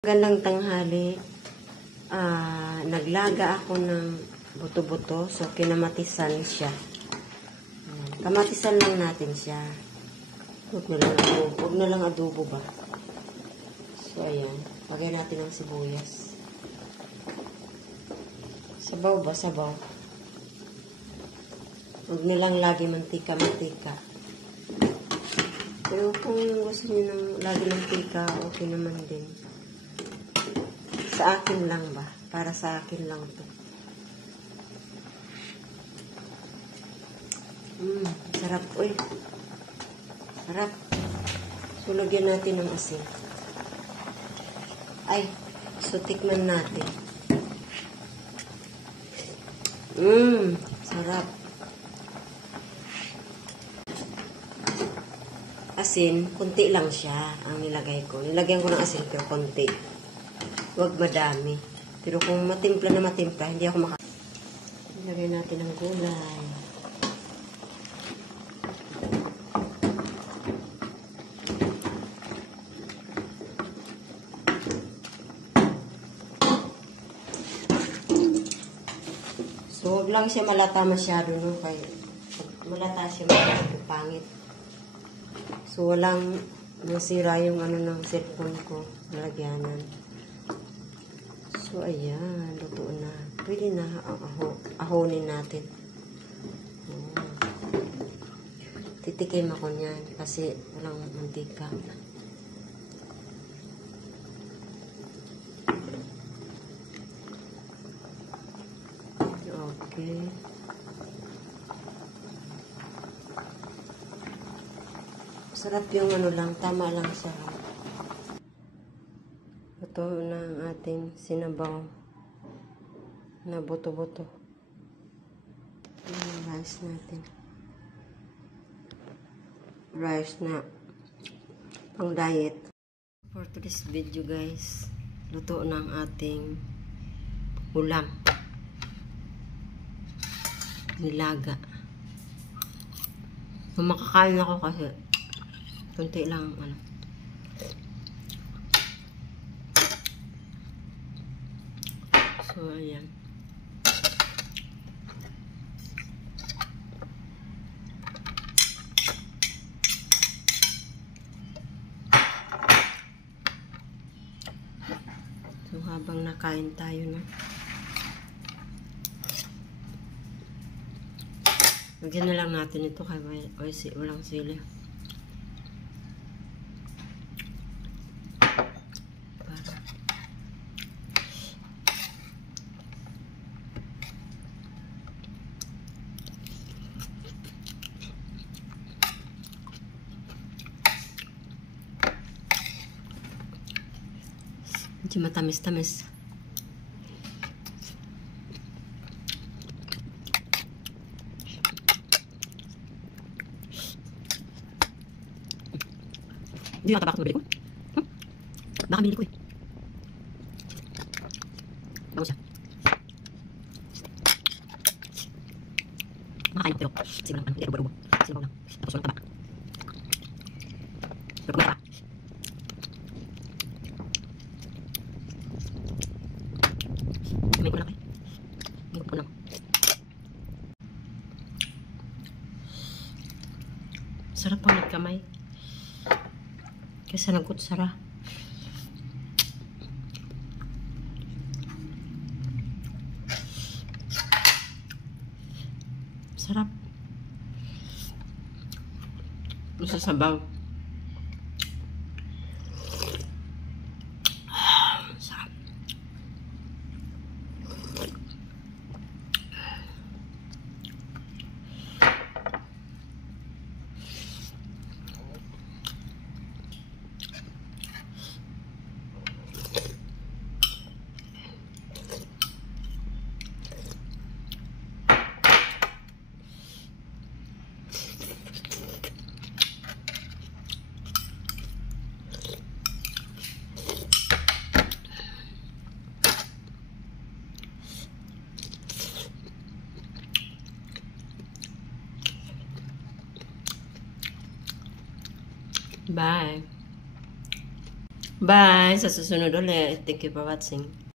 Magandang tanghali. Naglaga ako ng buto-buto. So, kinamatisan siya. Kamatisan lang natin siya. Huwag na lang adobo ba? So, ayan. Lagyan natin ng sibuyas. Sabaw ba? Sabaw. Huwag na lang lagi mantika-mantika. Pero kung gusto nyo ng lagi mantika, okay naman din. Sa akin lang ba? Para sa akin lang to. Sarap. Uy. Sarap. So, lagyan natin ng asin. Ay. So, tikman natin. Sarap. Asin, kunti lang siya ang nilagay ko. Nilagyan ko ng asin pero kunti. Huwag madami. Pero kung matimpla na matimpla, hindi ako Ilagay natin ang gulay. So, huwag lang siya malata masyado, no? Kaya, malata siya masyado, pangit. So, walang nasira yung ng cellphone ko. Nalagyanan. So, ayan. Luto na. Pwede na ahonin natin. Titikim ako niyan kasi walang mantika. Okay. Sarap yung lang. Tama lang siya. Ito na ang ating sinabaw na buto-buto. Yung rice natin. Rice na pang diet. For today's video guys, luto na ang ating ulam. Nilaga. Makakain ako kasi kunti lang So, ayan. So, habang nakain tayo na. Lagyan na lang natin ito kaya walang sili. Medyo matamis-tamis. Hindi natabak sa bibili ko. Baka bibili ko eh. Bango siya. Makakain pero silang hindi rubo-rubo. Silang lang. Tapos walang tabak. Pero kung tabak. Kamay ko lang eh. Hindi ko lang. Sarap pang nagkamay. Kasi nagkutsara. Sarap. Masasabaw. Sarap. Bye. Bye! Sa susunod ulit. Thank you for watching.